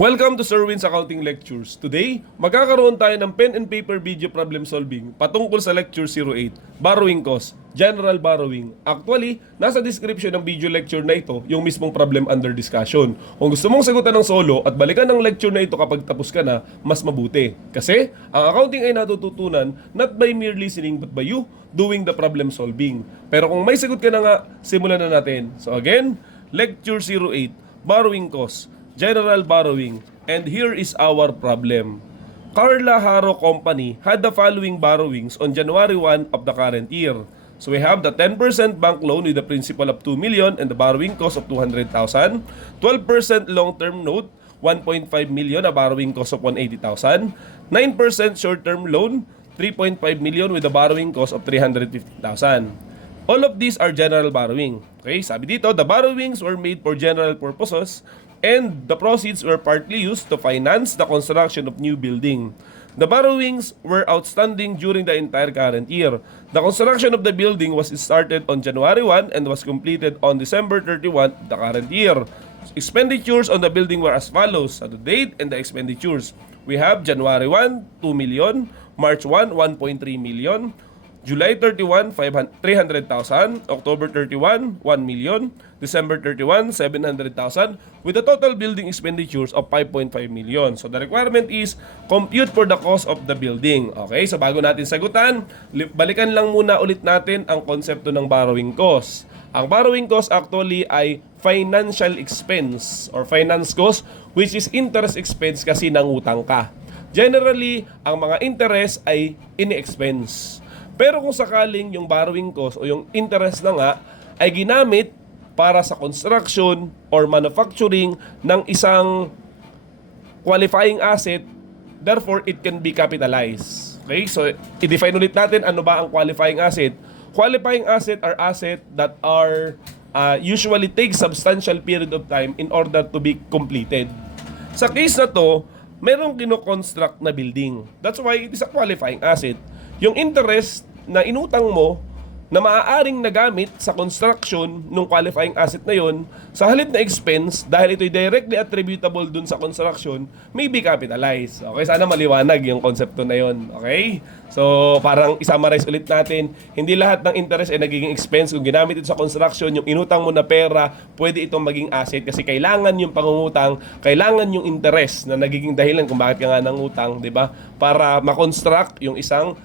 Welcome to Sir Win's Accounting Lectures. Today, magkakaroon tayo ng pen and paper video problem solving patungkol sa Lecture 08, Borrowing Cost, General Borrowing. Actually, nasa description ng video lecture na ito yung mismong problem under discussion. Kung gusto mong sagutan ng solo at balikan ng lecture na ito kapag tapos ka na, mas mabuti. Kasi, ang accounting ay natututunan not by mere listening but by you doing the problem solving. Pero kung may sagot ka na nga, simulan na natin. So again, Lecture 08, Borrowing Cost, General Borrowing, and here is our problem. Carla Haro Company had the following borrowings on January 1 of the current year. So we have the 10% bank loan with a principal of 2 million and the borrowing cost of 200,000, 12% long-term note, 1.5 million, a borrowing cost of 180,000, 9% short-term loan, 3.5 million with a borrowing cost of 350,000. All of these are general borrowing. Okay, sabi dito, the borrowings were made for general purposes and the proceeds were partly used to finance the construction of new building. The borrowings were outstanding during the entire current year. The construction of the building was started on January 1 and was completed on December 31 the current year. Expenditures on the building were as follows: the date and the expenditures. We have January 1, 2 million, March 1, 1.3 million, July 31, 300,000, October 31, 1 million, December 31, 700,000, with a total building expenditures of 5.5 million. So the requirement is compute for the cost of the building. Okay, so bago natin sagutan, balikan lang muna ulit natin ang konsepto ng borrowing cost. Ang borrowing cost actually ay financial expense or finance cost, which is interest expense kasi nangutang ka. Generally, ang mga interest ay ini-expense. Pero kung sakaling yung borrowing cost o yung interest na nga ay ginamit para sa construction or manufacturing ng isang qualifying asset, therefore it can be capitalized. Okay? So, i-define ulit natin ano ba ang qualifying asset. Qualifying asset are asset that are usually take substantial period of time in order to be completed. Sa case na to, merong kino-construct na building. That's why it is a qualifying asset. Yung interest na inutang mo na maaaring nagamit sa construction ng qualifying asset na yon, sa halip na expense, dahil ito'y directly attributable dun sa construction, may be capitalized. Okay, sana maliwanag yung konsepto na yon. Okay? So, parang isummarize ulit natin, hindi lahat ng interest ay nagiging expense. Kung ginamit ito sa construction, yung inutang mo na pera, pwede itong maging asset kasi kailangan yung pangungutang, kailangan yung interest na nagiging dahilan kung bakit ka nga nangutang, di ba? Para makonstruct yung isang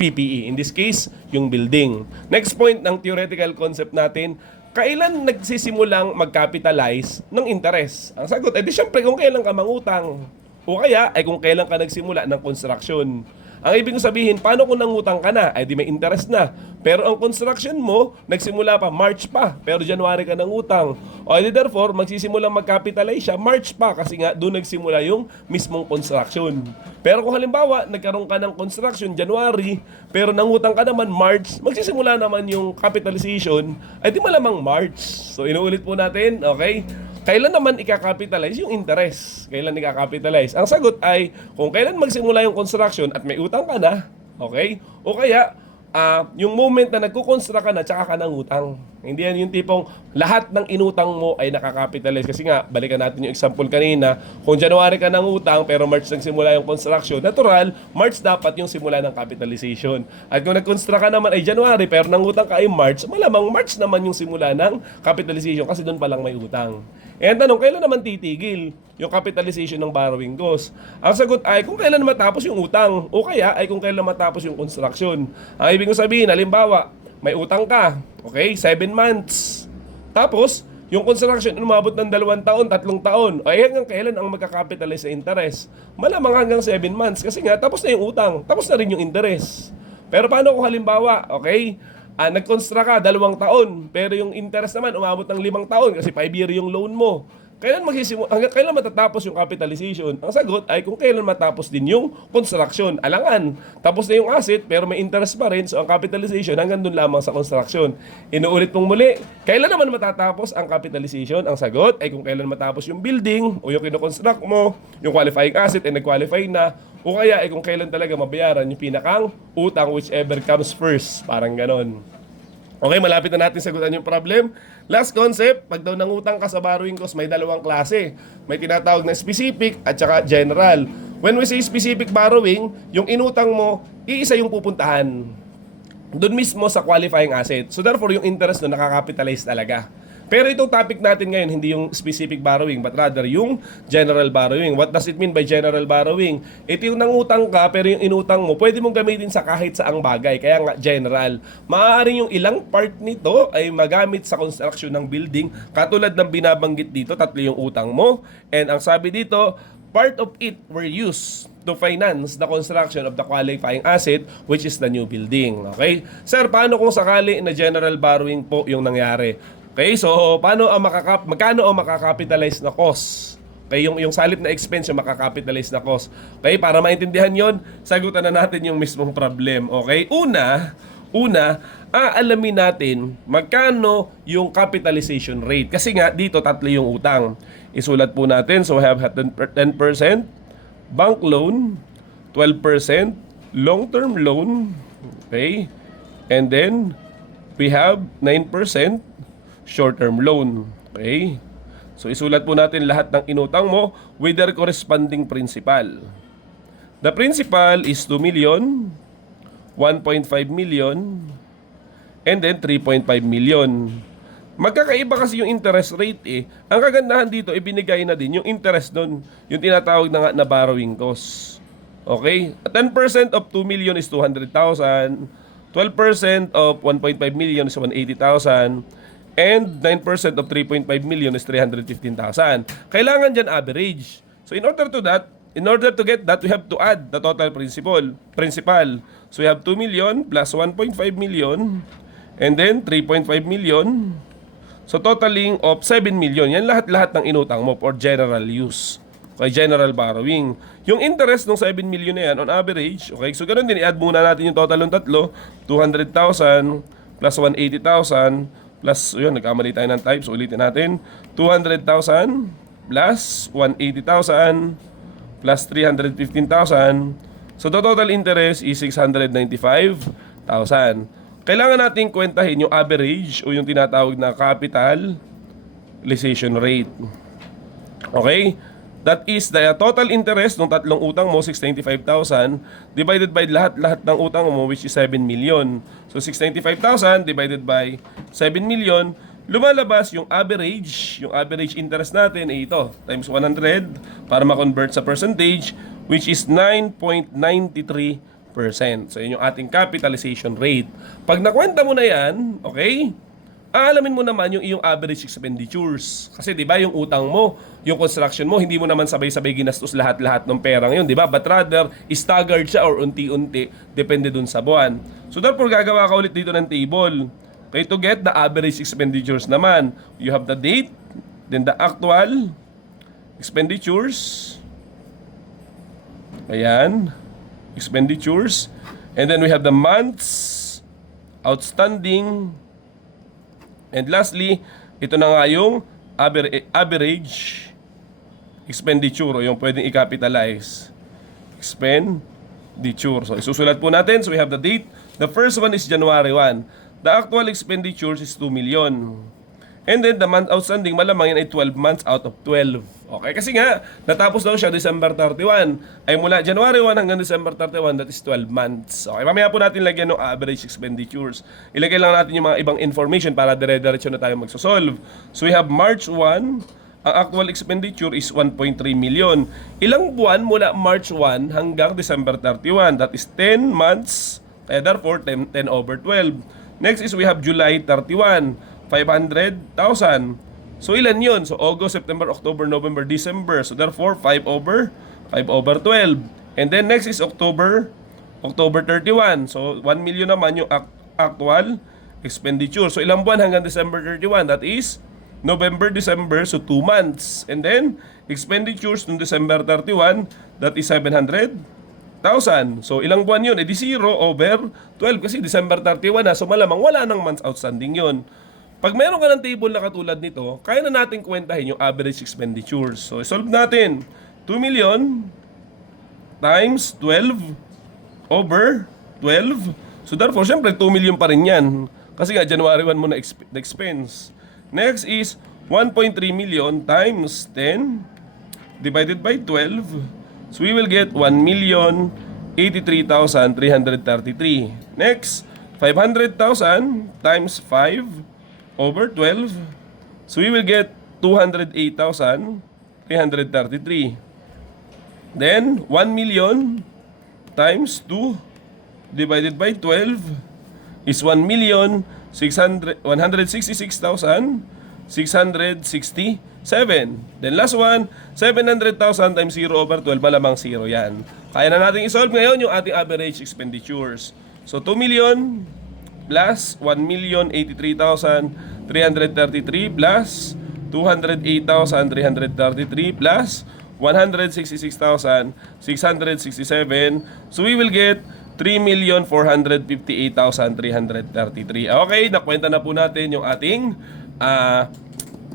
PPE. In this case, yung building. Next point ng theoretical concept natin, kailan nagsisimulang mag-capitalize ng interest? Ang sagot, di syempre kung kailan ka mangutang. O kaya, ay kung kailan ka nagsimula ng construction. Ang ibig sabihin, paano kung nangutang ka na? Ay di may interest na. Pero ang construction mo, nagsimula pa, March pa. Pero January ka nangutang. O di therefore, magsisimulang mag-capitalize siya, March pa. Kasi nga, doon nagsimula yung mismong construction. Pero kung halimbawa, nagkaroon ka ng construction January, pero nangutang ka naman March, magsisimula naman yung capitalization, ay di malamang March. So inuulit po natin, okay? Kailan naman i-capitalize yung interest? Kailan i-capitalize? Ang sagot ay kung kailan magsimula yung construction at may utang ka na, okay? O kaya, yung moment na nagkukonstruct ka na tsaka ka ng utang. Hindi yan yung tipong lahat ng inutang mo ay nakakapitalize. Kasi nga, balikan natin yung example kanina. Kung January ka ng utang pero March nagsimula yung construction, natural, March dapat yung simula ng capitalization. At kung nag-construct ka naman ay January pero nangutang ka ay March, malamang March naman yung simula ng capitalization kasi doon pa lang may utang. And tanong, kailan naman titigil yung capitalization ng borrowing cost? Ang sagot ay kung kailan matapos yung utang o kaya ay kung kailan matapos yung construction. Ang ibig ko sabihin, halimbawa, may utang ka, okay, 7 months. Tapos, yung construction umabot ng 2 taon, 3 taon. Ay hanggang kailan ang magka-capitalize sa interest? Malamang hanggang 7 months kasi nga tapos na yung utang, tapos na rin yung interest. Pero paano kung halimbawa, okay, nag-construct ka 2 taon, pero yung interest naman umabot ng 5 taon kasi 5-year yung loan mo. Hanggang kailan matatapos yung capitalization? Ang sagot ay kung kailan matapos din yung construction. Alangan, tapos na yung asset pero may interest pa rin. So ang capitalization hanggang doon lamang sa construction. Inuulit mong muli, kailan naman matatapos ang capitalization? Ang sagot ay kung kailan matapos yung building o yung kinoconstruct mo, yung qualifying asset ay nag-qualify na, o kaya ay kung kailan talaga mabayaran yung pinakang utang whichever comes first. Parang ganon. Okay, malapit na natin sagutan yung problem. Last concept, pag daw nangutang ka sa borrowing cost, may dalawang klase. May tinatawag na specific at saka general. When we say specific borrowing, yung inutang mo, iisa yung pupuntahan. Doon mismo sa qualifying asset. So therefore, yung interest doon nakakapitalize talaga. Pero itong topic natin ngayon, hindi yung specific borrowing, but rather yung general borrowing. What does it mean by general borrowing? Ito yung nangutang ka, pero yung inutang mo, pwede mong gamitin sa kahit saang bagay. Kaya nga, general. Maaaring yung ilang part nito ay magamit sa construction ng building. Katulad ng binabanggit dito, 3 yung utang mo. And ang sabi dito, part of it were used to finance the construction of the qualifying asset, which is the new building. Okay? Sir, paano kung sakali na general borrowing po yung nangyari? Okay, so paano ang magkano ang makakapitalize na cost? Okay, yung salip na expense yung makakapitalize na cost. Okay, para maintindihan yon, sagutan na natin yung mismong problem. Okay, una, aalamin natin magkano yung capitalization rate. Kasi nga, dito 3 yung utang. Isulat po natin, so we have 10% bank loan, 12% long-term loan, okay, and then we have 9% short-term loan. Okay? So, isulat po natin lahat ng inutang mo with their corresponding principal. The principal is 2 million, 1.5 million, and then 3.5 million. Magkakaiba kasi yung interest rate eh. Ang kagandahan dito, ibinigay na din yung interest doon, yung tinatawag na nga na borrowing cost. Okay? 10% of 2 million is 200,000, 12% of 1.5 million is 180,000, and 9% of 3.5 million is 315,000. Kailangan dyan average. So in order to get that, we have to add the total principal. So we have 2 million plus 1.5 million and then 3.5 million. So totaling of 7 million. Yan lahat-lahat ng inutang mo for general use. Okay, general borrowing. Yung interest ng 7 million na yan on average, okay, so ganun din, i-add muna natin yung total ng tatlo, 200,000 plus 180,000 plus, yun, nagkamali tayo ng type, so ulitin natin, 200,000 plus 180,000 plus 315,000. So the total interest is 695,000. Kailangan natin kwentahin yung average o yung tinatawag na capitalization rate. Okay? That is the total interest ng tatlong utang mo, 695,000, divided by lahat-lahat ng utang mo, which is 7 million. So 695,000 divided by 7 million, lumalabas yung average interest natin ay ito, times 100 para ma-convert sa percentage, which is 9.93%. So yun yung ating capitalization rate. Pag nakwenta mo na yan, okay, aalamin mo naman yung iyong average expenditures. Kasi 'di ba, yung utang mo, yung construction mo, hindi mo naman sabay-sabay ginastos lahat-lahat ng perang 'yun, 'di ba? But rather, staggered siya or unti-unti, depende dun sa buwan. So therefore, gagawa ka ulit dito ng table. Okay, to get the average expenditures naman, you have the date, then the actual expenditures. Ayan, expenditures. And then we have the months outstanding. And lastly, ito na nga yung average expenditure o yung pwedeng i-capitalize. Expenditure. So, isusulat po natin. So, we have the date. The first one is January 1. The actual expenditures is 2 million. And then, the month outstanding, malamang yan ay 12 months out of 12. Okay? Kasi nga, natapos daw siya December 31. Ay mula January 1 hanggang December 31, that is 12 months. Okay? Mamaya po natin lagyan ng average expenditures. Ilagay lang natin yung mga ibang information para dire-diretso na tayo magsosolve. So, we have March 1. Ang actual expenditure is 1.3 million. Ilang buwan mula March 1 hanggang December 31? That is 10 months. Kaya therefore, 10 over 12. Next is we have July 31. 500,000. So ilan yun? So August, September, October, November, December. So therefore 5 over 12. And then next is October 31. So 1 million naman yung actual expenditure. So ilang buwan hanggang December 31? That is November, December, so 2 months. And then expenditures ng December 31, that is 700,000. So ilang buwan yun? Eh di 0 over 12 kasi December 31 na. So malamang wala nang months outstanding yun. Pag meron ka ng table na katulad nito, kaya na natin kwentahin yung average expenditures. So, solve natin. 2 million times 12 over 12. So, therefore, syempre, 2 million pa rin yan. Kasi nga, January 1 mo na expense. Next is 1.3 million times 10 divided by 12. So we will get 1,083,333. Next, 500,000 times 5 over 12. So we will get 208,333. Then, 1 million times 2 divided by 12 is 1,166,667. Then last one, 700,000 times 0 over 12, malamang 0 yan. Kaya na natin isolve ngayon yung ating average expenditures. So 2 million plus 1,083,333 plus 208,333 plus 166,667. So we will get 3,458,333. Okay, nakwenta na po natin yung ating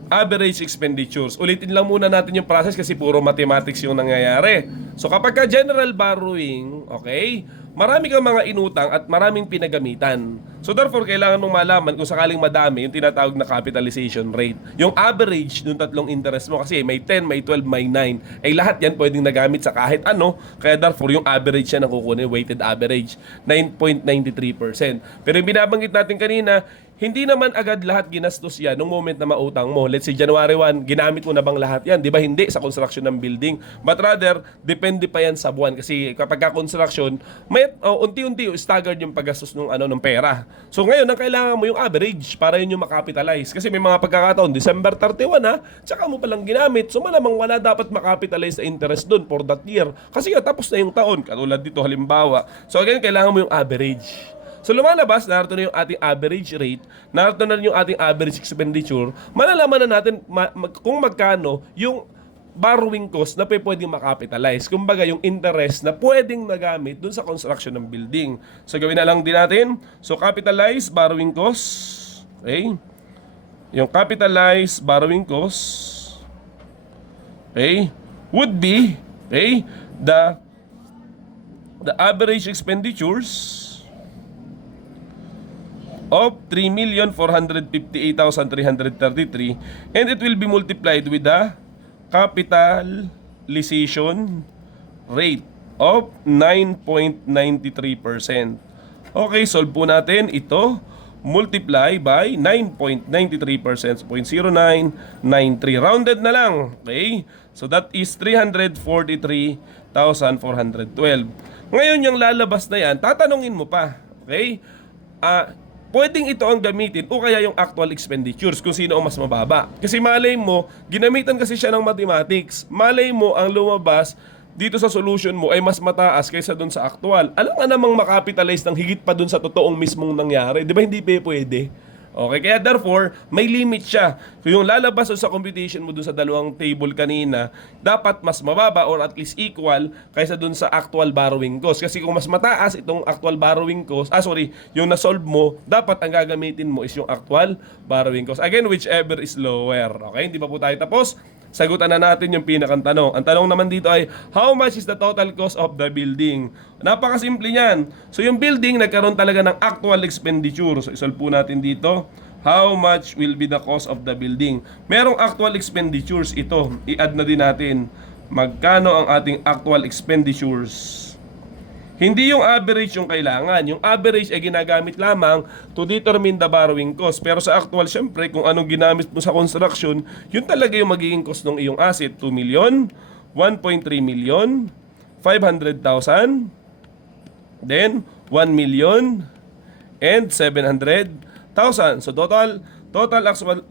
average expenditures. Ulitin lang muna natin yung process kasi puro mathematics yung nangyayari. So kapag ka general borrowing, okay, marami kang mga inutang at maraming pinagamitan. So therefore, kailangan mong malaman kung sakaling madami yung tinatawag na capitalization rate. Yung average ng tatlong interest mo kasi may 10, may 12, may 9. Ay lahat yan pwedeng nagamit sa kahit ano. Kaya therefore, yung average yan ang kukunin, weighted average, 9.93%. Pero yung binabanggit natin kanina, hindi naman agad lahat ginastos yan nung moment na mautang mo. Let's say January 1, ginamit mo na bang lahat yan? Di ba hindi sa construction ng building? But rather, depende pa yan sa buwan. Kasi kapag ka-construction, may unti-unti staggered yung paggastos ng pera. So ngayon, ang kailangan mo yung average para yun yung makapitalize. Kasi may mga pagkakataon, December 31 tsaka mo palang ginamit. So malamang wala dapat makapitalize sa interest dun for that year. Kasi tapos na yung taon. Katulad dito, halimbawa. So again, kailangan mo yung average. So lumalabas, narito na yung ating average rate, narito na yung ating average expenditure, malalaman na natin kung magkano yung borrowing cost na pwedeng makapitalize. Kumbaga yung interest na pwedeng nagamit dun sa construction ng building. So gawin na lang din natin. So capitalized borrowing cost, okay? Yung capitalized borrowing cost, okay, would be, okay, the average expenditures of 3,458,333, and it will be multiplied with the capitalization rate of 9.93%. Okay, solve po natin ito. Multiply by 9.93%, 0.0993. Rounded na lang. Okay? So that is 343,412. Ngayon yung lalabas na yan, tatanungin mo pa. Okay? Pwedeng ito ang gamitin o kaya yung actual expenditures kung sino ang mas mababa. Kasi malay mo, ginamitan kasi siya ng mathematics. Malay mo ang lumabas dito sa solution mo ay mas mataas kaysa dun sa actual. Alam nga namang makapitalize ng higit pa dun sa totoong mismong nangyari. Di ba hindi pwede? Okay, kaya therefore, may limit siya. Kung yung lalabas sa computation mo dun sa dalawang table kanina, dapat mas mababa or at least equal kaysa dun sa actual borrowing cost. Kasi kung mas mataas itong actual borrowing cost, yung na-solve mo, dapat ang gagamitin mo is yung actual borrowing cost. Again, whichever is lower. Okay, hindi pa po tayo tapos. Sagutan na natin yung pinakang tanong. Ang tanong naman dito ay, how much is the total cost of the building? Napakasimple niyan. So yung building, nagkaroon talaga ng actual expenditure. So isolve po natin dito. How much will be the cost of the building? Merong actual expenditures ito. I-add na din natin. Magkano ang ating actual expenditures? Hindi yung average yung kailangan. Yung average ay ginagamit lamang to determine the borrowing cost. Pero sa actual, syempre, kung anong ginamit mo sa construction, yun talaga yung magiging cost ng iyong asset. 2 million, 1.3 million, 500,000, then 1 million, and 700,000. So total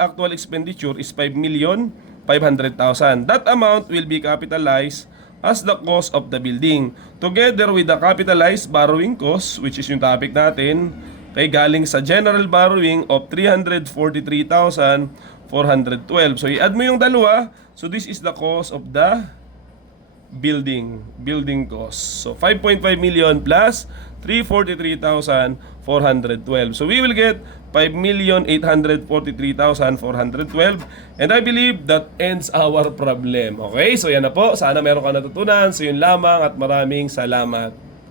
actual expenditure is 5,500,000. That amount will be capitalized as the cost of the building, together with the capitalized borrowing cost, which is yung topic natin, kay galing sa general borrowing of 343,412. So i-add mo yung dalawa. So this is the cost of the building cost. So 5.5 million plus 343,412. So we will get 5,843,412. And I believe that ends our problem. Okay? So yan na po. Sana meron ka natutunan. So yun lamang at maraming salamat.